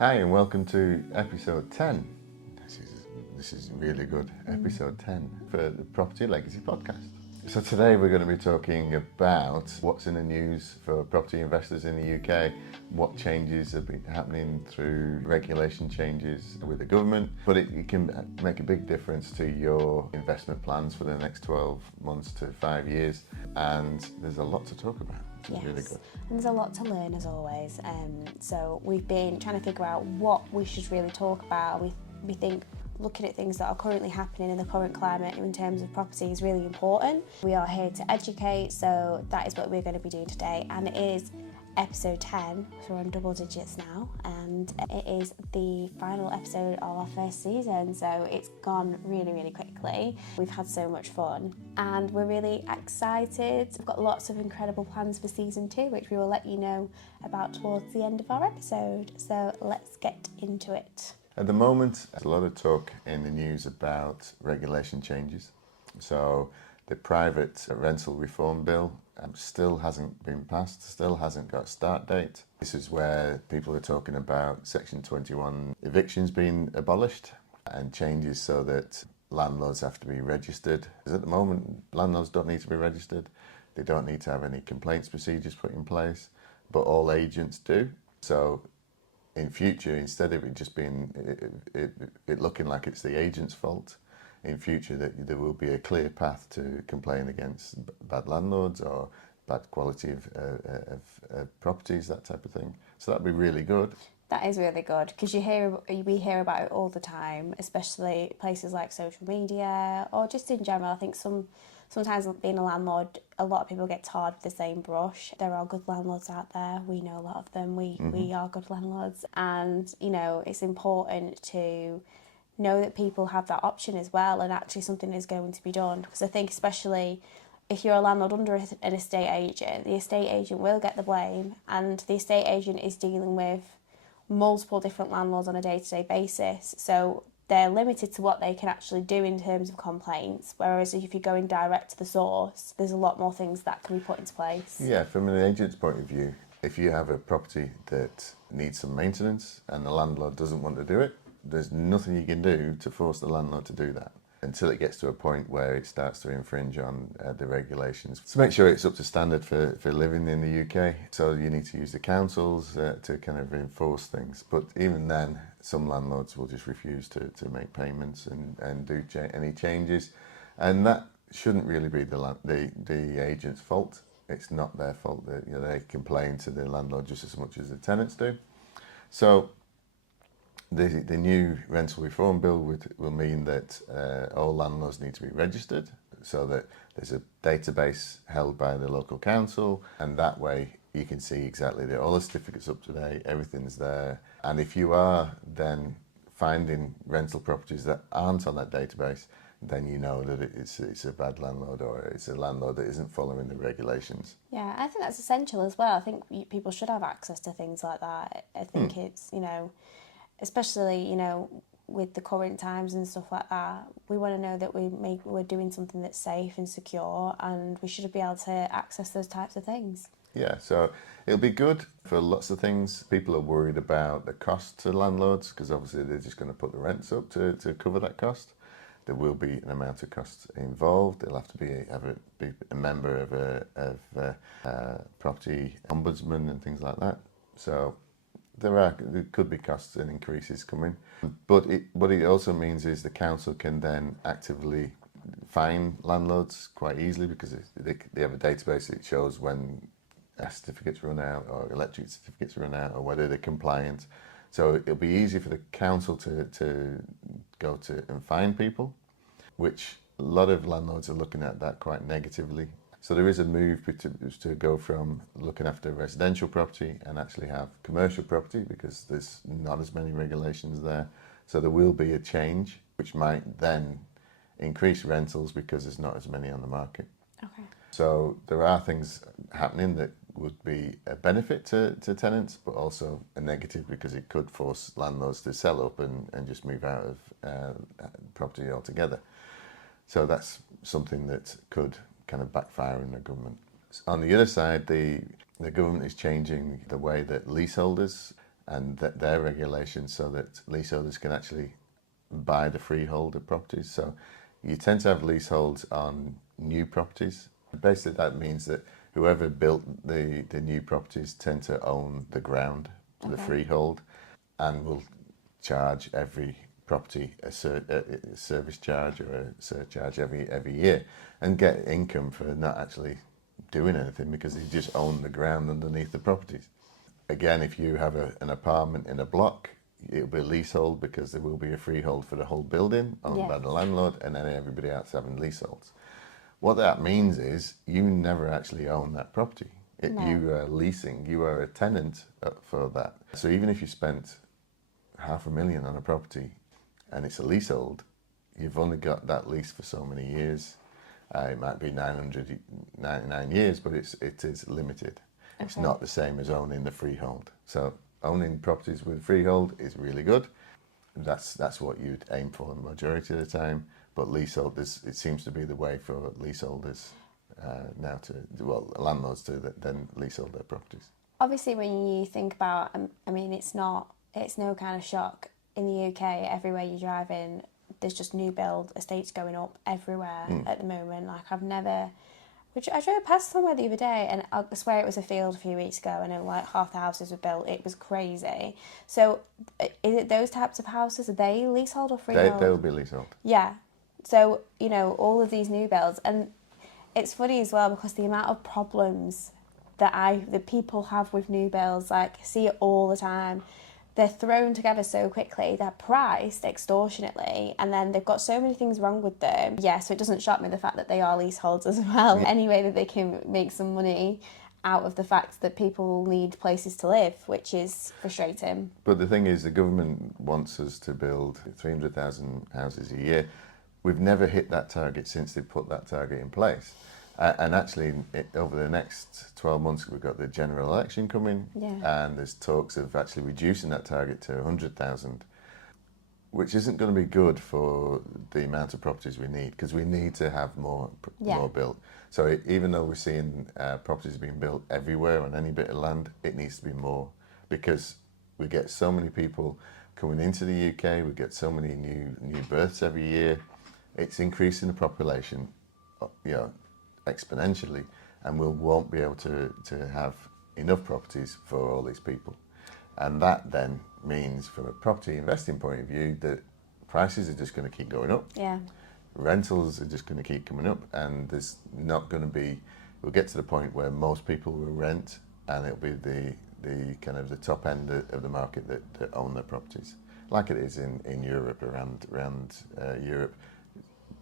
Hi and welcome to episode 10. This is really good, episode 10 for the Property Legacy podcast. So today we're going to be talking about what's in the news for property investors in the UK, what changes have been happening through regulation changes with the government, but it can make a big difference to your investment plans for the next 12 months to 5 years, and there's a lot to talk about. Yes, really good. And there's a lot to learn as always. So we've been trying to figure out what we should really talk about. We think looking at things that are currently happening in the current climate in terms of property is really important. We are here to educate, so that is what we're going to be doing today, and it is episode 10, so we're on double digits now, and it is the final episode of our first season, so it's gone really quickly. We've had so much fun and we're really excited. We've got lots of incredible plans for season 2, which we will let you know about towards the end of our episode, so let's get into it. At the moment, there's a lot of talk in the news about regulation changes. So the private rental reform bill still hasn't been passed, still hasn't got a start date. This is where people are talking about Section 21 evictions being abolished and changes so that landlords have to be registered. Because at the moment, landlords don't need to be registered. They don't need to have any complaints procedures put in place, but all agents do. So in future, instead of it just being it looking like it's the agent's fault, in future that there will be a clear path to complain against bad landlords or bad quality of properties, that type of thing. So that'd be really good. That is really good because we hear about it all the time, especially places like social media or just in general. I think sometimes being a landlord, a lot of people get tarred with the same brush. There are good landlords out there. We know a lot of them. We are good landlords, and it's important to know that people have that option as well, and actually something is going to be done. Because I think especially if you're a landlord under an estate agent, the estate agent will get the blame, and the estate agent is dealing with multiple different landlords on a day-to-day basis, so they're limited to what they can actually do in terms of complaints, whereas if you're going direct to the source, there's a lot more things that can be put into place. Yeah, from an agent's point of view, if you have a property that needs some maintenance and the landlord doesn't want to do it, there's nothing you can do to force the landlord to do that until it gets to a point where it starts to infringe on the regulations. So make sure it's up to standard for living in the UK. So you need to use the councils to kind of enforce things. But even then, some landlords will just refuse to make payments and do any changes. And that shouldn't really be the agent's fault. It's not their fault. They complain to the landlord just as much as the tenants do. So the new rental reform bill will mean that all landlords need to be registered, so that there's a database held by the local council, and that way you can see exactly that all the certificates up to date, everything's there. And if you are then finding rental properties that aren't on that database, then you know that it's a bad landlord or it's a landlord that isn't following the regulations. Yeah, I think that's essential as well. I think people should have access to things like that. I think it's, especially, with the current times and stuff like that, we want to know that we're doing something that's safe and secure, and we should be able to access those types of things. Yeah, so it'll be good for lots of things. People are worried about the cost to landlords because obviously they're just going to put the rents up to cover that cost. There will be an amount of costs involved. They'll have to be a member of a property ombudsman and things like that. So there could be costs and increases coming. But what it also means is the council can then actively fine landlords quite easily because they have a database that shows when gas certificates run out or electric certificates run out or whether they're compliant. So it'll be easy for the council to go to and fine people, which a lot of landlords are looking at that quite negatively. So there is a move to go from looking after residential property and actually have commercial property because there's not as many regulations there. So there will be a change, which might then increase rentals because there's not as many on the market. Okay. So there are things happening that would be a benefit to tenants, but also a negative because it could force landlords to sell up and just move out of property altogether. So that's something that could kind of backfire in the government. On the other side, the government is changing the way that leaseholders and their regulations so that leaseholders can actually buy the freehold of properties. So you tend to have leaseholds on new properties. Basically, that means that whoever built the new properties tend to own the ground, the freehold, and will charge every property a service charge or a surcharge every year, and get income for not actually doing anything because they just own the ground underneath the properties. Again, if you have an apartment in a block, it'll be leasehold because there will be a freehold for the whole building owned by the landlord, and then everybody else having leaseholds. What that means is you never actually own that property. You are leasing, you are a tenant for that. So even if you spent $500,000 on a property and it's a leasehold, you've only got that lease for so many years. It might be 999 years, but it is limited. Okay. It's not the same as owning the freehold. So owning properties with freehold is really good. That's what you'd aim for the majority of the time. But leasehold, it seems to be the way for leaseholders now landlords to then leasehold their properties. Obviously, when you think about, I mean, it's no kind of shock. In the UK, everywhere you drive in, there's just new build estates going up everywhere at the moment. Like I drove past somewhere the other day, and I swear it was a field a few weeks ago, and like half the houses were built. It was crazy. So, is it those types of houses? Are they leasehold or freehold? They'll be leasehold. Yeah. So all of these new builds, and it's funny as well because the amount of problems that people have with new builds, like see it all the time. They're thrown together so quickly, they're priced extortionately, and then they've got so many things wrong with them. Yeah, so it doesn't shock me the fact that they are leaseholds as well. Yeah. Any way that they can make some money out of the fact that people need places to live, which is frustrating. But the thing is, the government wants us to build 300,000 houses a year. We've never hit that target since they put that target in place. And actually, over the next 12 months, we've got the general election coming, and there's talks of actually reducing that target to 100,000, which isn't going to be good for the amount of properties we need, because we need to have more built. So even though we're seeing properties being built everywhere on any bit of land, it needs to be more, because we get so many people coming into the UK, we get so many new births every year. It's increasing the population, exponentially, and we won't be able to have enough properties for all these people. And that then means, from a property investing point of view, that prices are just going to keep going up. Yeah. Rentals are just going to keep coming up, and there's not going to be, we'll get to the point where most people will rent, and it'll be the kind of the top end of the market that own their properties, like it is in Europe. Around Europe,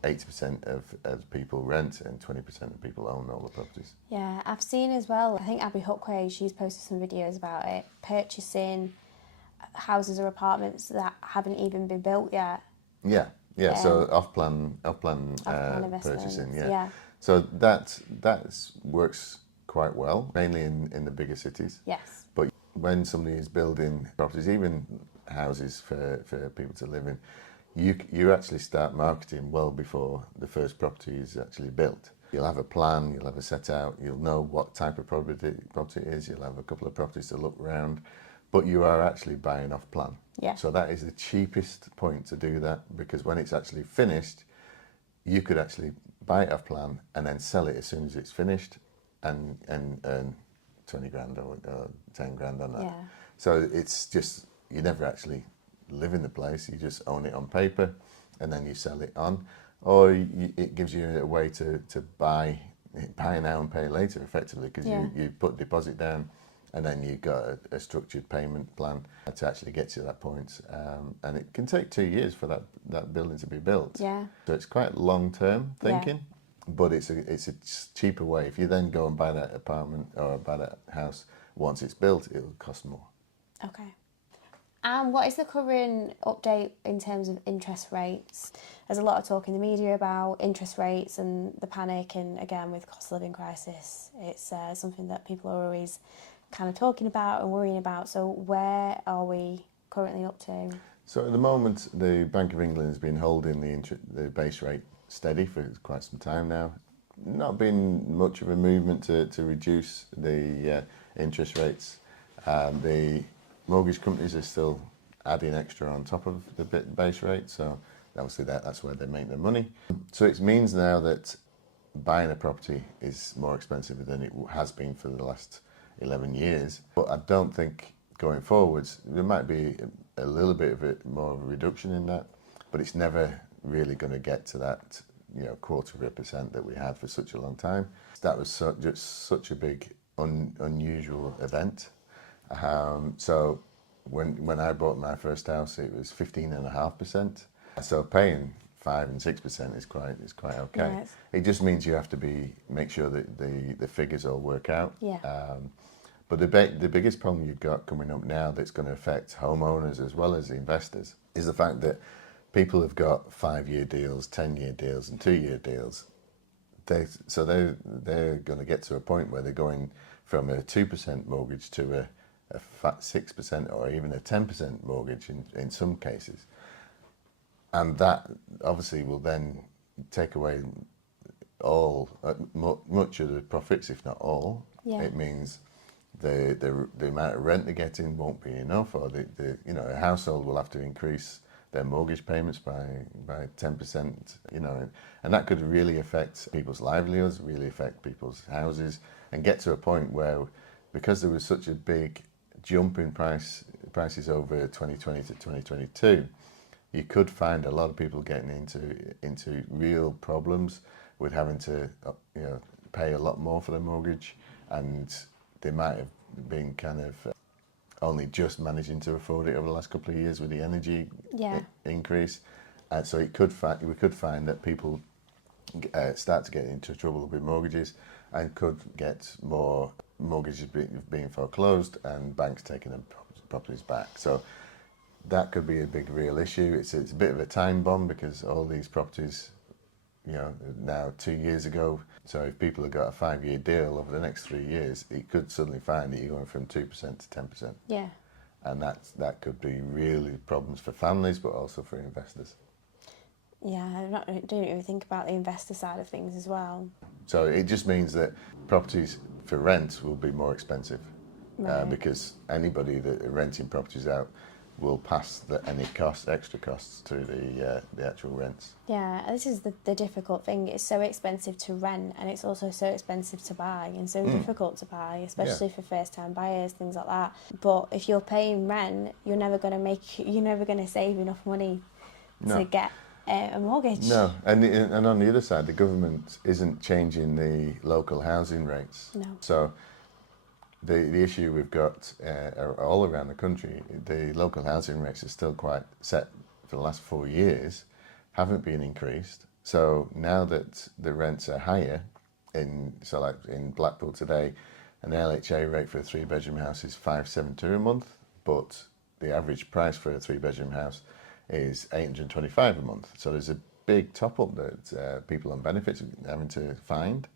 80% of people rent and 20% of people own all the properties. Yeah, I've seen as well, I think Abby Hookway, she's posted some videos about it, purchasing houses or apartments that haven't even been built yet. Yeah. So off-plan purchasing. Yeah. So that works quite well, mainly in the bigger cities. Yes. But when somebody is building properties, even houses for people to live in, you actually start marketing well before the first property is actually built. You'll have a plan, you'll have a set out, you'll know what type of property it is, you'll have a couple of properties to look around, but you are actually buying off plan. Yeah. So that is the cheapest point to do that, because when it's actually finished, you could actually buy it off plan and then sell it as soon as it's finished and earn 20 grand or 10 grand on that. Yeah. So it's just, you never actually live in the place, you just own it on paper and then you sell it on, or it gives you a way to buy now and pay later, effectively, because you put deposit down and then you've got a structured payment plan to actually get to that point, and it can take 2 years for that building to be built. Yeah. So it's quite long-term thinking, but it's a cheaper way. If you then go and buy that apartment or buy that house, once it's built, it'll cost more. Okay. And what is the current update in terms of interest rates? There's a lot of talk in the media about interest rates and the panic, and again with cost of living crisis, it's something that people are always kind of talking about and worrying about. So where are we currently up to? So at the moment, the Bank of England has been holding the base rate steady for quite some time now. Not been much of a movement to reduce the interest rates. The mortgage companies are still adding extra on top of the base rate, so obviously that's where they make their money. So it means now that buying a property is more expensive than it has been for the last 11 years. But I don't think going forwards, there might be a little bit of more of a reduction in that, but it's never really going to get to that 0.25% that we had for such a long time. That was just such a big unusual event. So when I bought my first house, it was 15.5%. So paying 5 and 6% is quite okay. Yes. It just means you have to make sure that the figures all work out. Yeah. But the biggest problem you've got coming up now that's going to affect homeowners as well as the investors is the fact that people have got 5-year deals, 10-year deals, and 2-year deals. They're going to get to a point where they're going from a 2% mortgage to a 6% or even a 10% mortgage in some cases. And that obviously will then take away much of the profits, if not all. Yeah. It means the amount of rent they're getting won't be enough, or a household will have to increase their mortgage payments by 10%, and that could really affect people's livelihoods, really affect people's houses, and get to a point where, because there was such a big jump in prices over 2020 to 2022, you could find a lot of people getting into real problems with having to pay a lot more for their mortgage, and they might have been kind of only just managing to afford it over the last couple of years with the energy increase. And so we could find that people start to get into trouble with mortgages and could get more mortgages being foreclosed and banks taking their properties back. So that could be a big real issue. It's a bit of a time bomb because all these properties, now 2 years ago. So if people have got a 5-year deal over the next 3 years, you could suddenly find that you're going from 2% to 10%. Yeah. And that could be really problems for families, but also for investors. Yeah, I didn't even think about the investor side of things as well. So it just means that properties for rent will be more expensive, Right. because anybody that are renting properties out will pass any extra costs to the actual rents. Yeah, this is the difficult thing. It's so expensive to rent, and it's also so expensive to buy, and so difficult to buy, especially for first-time buyers, things like that. But if you're paying rent, you're never going to save enough money to get a mortgage. No, and on the other side, the government isn't changing the local housing rates. No. So the issue we've got all around the country, the local housing rates are still quite set for the last 4 years, haven't been increased. So now that the rents are higher, like in Blackpool today, an LHA rate for a 3-bedroom house is £572 a month, but the average price for a 3-bedroom house is £825 a month. So there's a big top up that people on benefits are having to find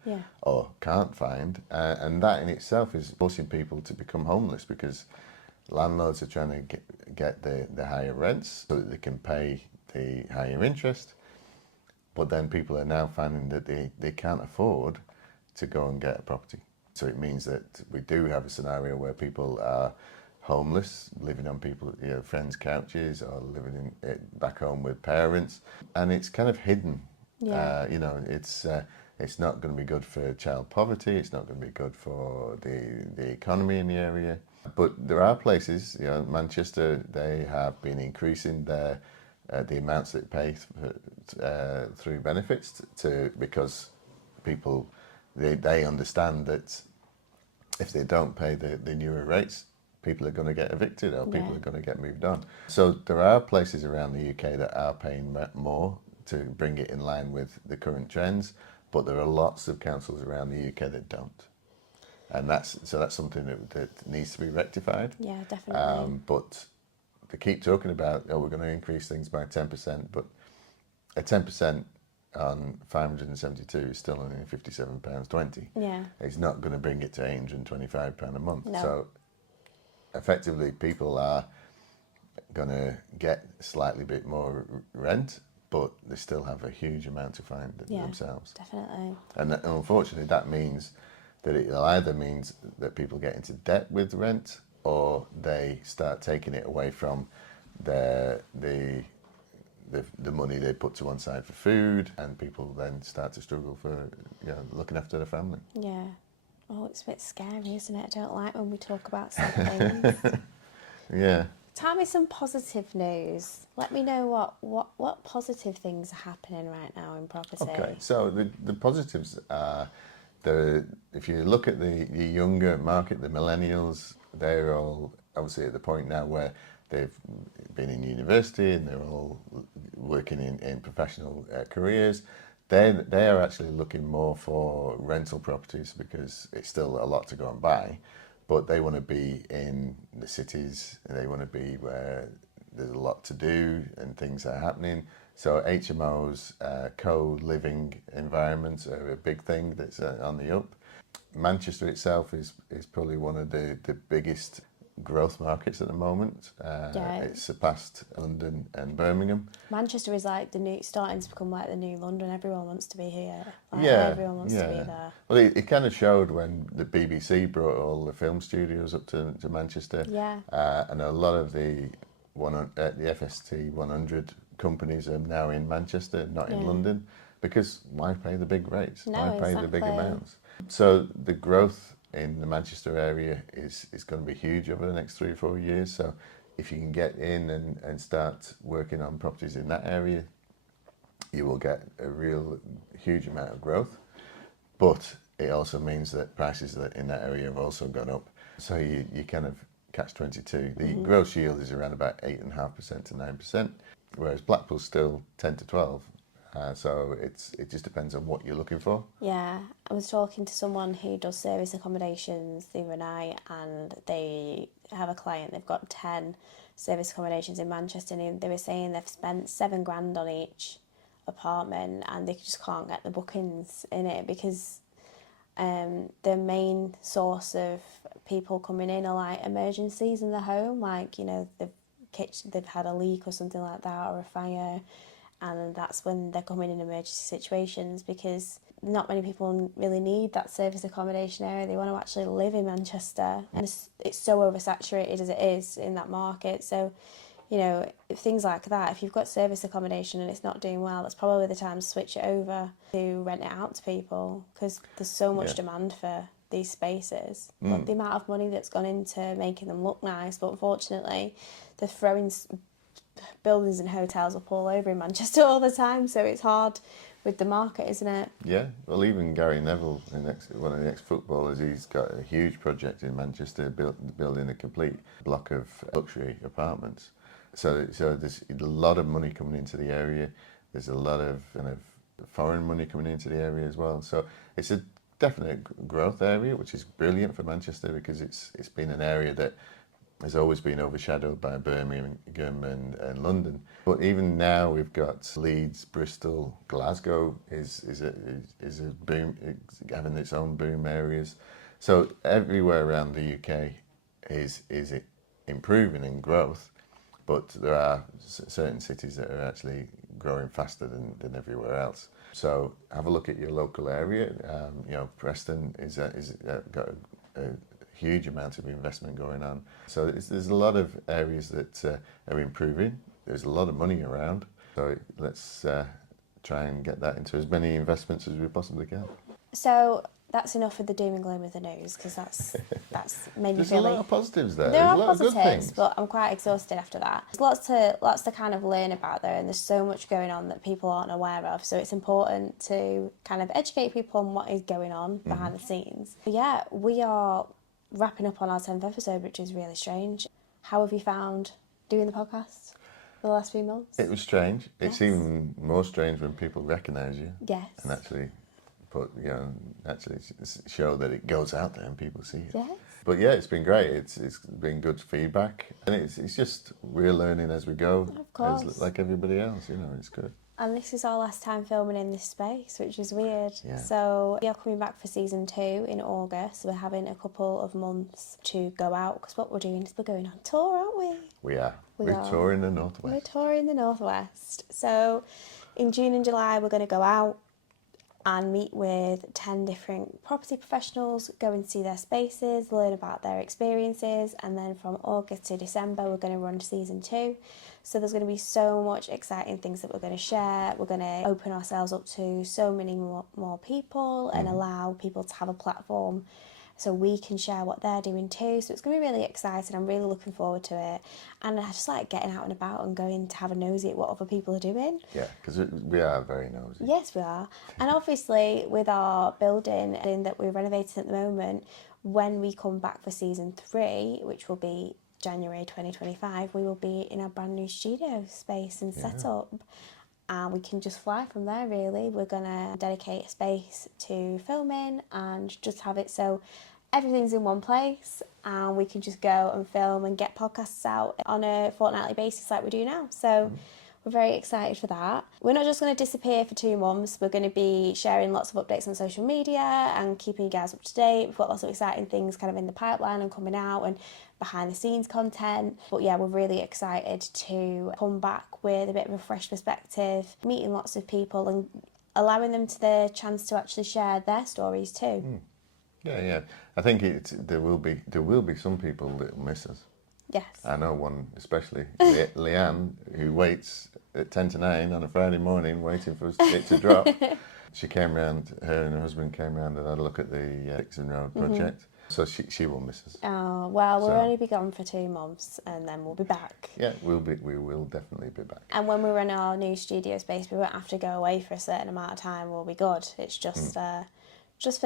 or can't find, and that in itself is forcing people to become homeless because landlords are trying to get the higher rents so that they can pay the higher interest, but then people are now finding that they can't afford to go and get a property. So it means that we do have a scenario where people are homeless, living on friends' couches, or living back home with parents, and it's kind of hidden. Yeah. It's not going to be good for child poverty. It's not going to be good for the economy in the area. But there are places, Manchester, they have been increasing the amounts that pay through benefits because people they understand that if they don't pay the newer rates, people are going to get evicted or people are going to get moved on. So there are places around the UK that are paying more to bring it in line with the current trends, but there are lots of councils around the UK that don't. And that's something that needs to be rectified. Yeah, definitely. But they keep talking about, we're going to increase things by 10%, but a 10% on 572 is still only £57.20. Yeah. It's not going to bring it to £825 a month. No. So effectively, people are going to get slightly bit more rent, but they still have a huge amount to find themselves. Definitely. And unfortunately, that means that it'll either means that people get into debt with rent, or they start taking it away from the money they put to one side for food, and people then start to struggle for looking after their family. Yeah. Oh, it's a bit scary, isn't it? I don't like when we talk about sad things. Yeah. Tell me some positive news. Let me know what positive things are happening right now in property. Okay, so the positives are, if you look at the younger market, the millennials, they're all obviously at the point now where they've been in university and they're all working in professional careers. They are actually looking more for rental properties because it's still a lot to go and buy, but they want to be in the cities and they want to be where there's a lot to do and things are happening. So HMOs, co-living environments are a big thing that's on the up. Manchester itself is probably one of the biggest growth markets at the moment. It's surpassed London and Birmingham. Manchester is like starting to become like the new London. Everyone wants to be here. Everyone wants to be there. Well, it kind of showed when the BBC brought all the film studios up to Manchester. Yeah. And a lot of the FST 100 companies are now in Manchester, not in London, because why pay the big rates? No, why pay exactly. the big amounts? So the growth in the Manchester area is going to be huge over the next 3 or 4 years. So if you can get in and start working on properties in that area, you will get a real huge amount of growth. But it also means that prices in that area have also gone up. So you kind of catch 22. The gross yield is around about 8.5% to 9%, whereas Blackpool's still 10 to 12. So it just depends on what you're looking for. Yeah, I was talking to someone who does service accommodations the other night, and they have a client. They've got 10 service accommodations in Manchester, and they were saying they've spent £7,000 on each apartment, and they just can't get the bookings in it because the main source of people coming in are like emergencies in the home, like they've had a leak or something like that, or a fire. And that's when they're coming in emergency situations, because not many people really need that service accommodation area. They want to actually live in Manchester, and it's so oversaturated as it is in that market. So, things like that, if you've got service accommodation and it's not doing well, that's probably the time to switch it over to rent it out to people, because there's so much demand for these spaces. But the amount of money that's gone into making them look nice, but unfortunately, they're throwing buildings and hotels up all over in Manchester all the time, so it's hard with the market, isn't it? Yeah, well, even Gary Neville, one of the ex-footballers, he's got a huge project in Manchester, building a complete block of luxury apartments. So there's a lot of money coming into the area. There's a lot of kind of foreign money coming into the area as well. So it's a definite growth area, which is brilliant for Manchester, because it's been an area that has always been overshadowed by Birmingham and London. But even now we've got Leeds, Bristol, Glasgow is a boom, having its own boom areas. So everywhere around the UK is improving in growth, but there are certain cities that are actually growing faster than everywhere else. So have a look at your local area. Preston is got a huge amount of investment going on. So there's a lot of areas that are improving. There's a lot of money around. So let's try and get that into as many investments as we possibly can. So that's enough of the doom and gloom of the news, because that's made me There's feel a lot of positives there. There There's are a lot of good positives, things. but I'm quite exhausted after that. There's lots to kind of learn about there, and there's so much going on that people aren't aware of. So it's important to kind of educate people on what is going on behind the scenes. But yeah, we are wrapping up on our 10th episode, which is really strange. How have you found doing the podcast for the last few months? It was strange. Yes. It's even more strange when people recognise you. Yes. And actually show that it goes out there and people see it. Yes. But yeah, it's been great. It's been good feedback, and it's just we're learning as we go. Of course. Like everybody else, it's good. And this is our last time filming in this space, which is weird. Yeah. So we are coming back for season 2 in August. We're having a couple of months to go out, because what we're doing is we're going on tour, aren't we? We are. We're are. touring the Northwest. We're touring the Northwest. So in June and July we're going to go out. and meet with 10 different property professionals, go and see their spaces, learn about their experiences, and then from August to December we're going to run season 2. So there's going to be so much exciting things that we're going to share. We're going to open ourselves up to so many more people and allow people to have a platform so we can share what they're doing too. So it's going to be really exciting. I'm really looking forward to it. And I just like getting out and about and going to have a nosy at what other people are doing. Yeah, because we are very nosy. Yes, we are. And obviously with our building that we're renovating at the moment, when we come back for season 3, which will be January 2025, we will be in our brand new studio space and set up. And we can just fly from there, really. We're going to dedicate a space to filming and just have it so everything's in one place and we can just go and film and get podcasts out on a fortnightly basis like we do now. So we're very excited for that. We're not just going to disappear for 2 months. We're going to be sharing lots of updates on social media and keeping you guys up to date. We've got lots of exciting things kind of in the pipeline and coming out, and behind the scenes content. But yeah, we're really excited to come back with a bit of a fresh perspective, meeting lots of people and allowing them the chance to actually share their stories too. Yeah. I think there will be some people that will miss us. Yes. I know one especially, Leanne, who waits at 10 to 9 on a Friday morning waiting for it to drop. She came round, her and her husband came round and had a look at the Dixon Road project. So she will miss us. Oh, well, we'll only be gone for 2 months and then we'll be back. Yeah, we will definitely be back. And when we're in our new studio space, we won't have to go away for a certain amount of time. We'll be good. It's just for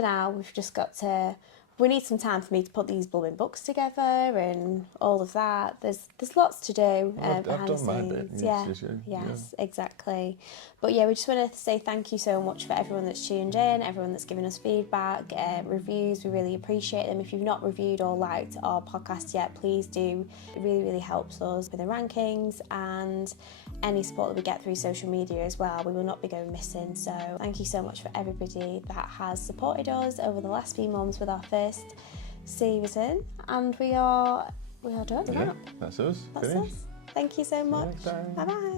now, we've just got to... We need some time for me to put these blooming books together and all of that. There's lots to do I've behind done the my scenes. bit. Yes, exactly. But yeah, we just wanted to say thank you so much for everyone that's tuned in, everyone that's given us feedback, reviews. We really appreciate them. If you've not reviewed or liked our podcast yet, please do. It really, really helps us with the rankings and any support that we get through social media as well. We will not be going missing. So thank you so much for everybody that has supported us over the last few months with our first season, and we are done. Yeah, that's us. That's Finished. us. Thank you so much. Next time. Bye bye.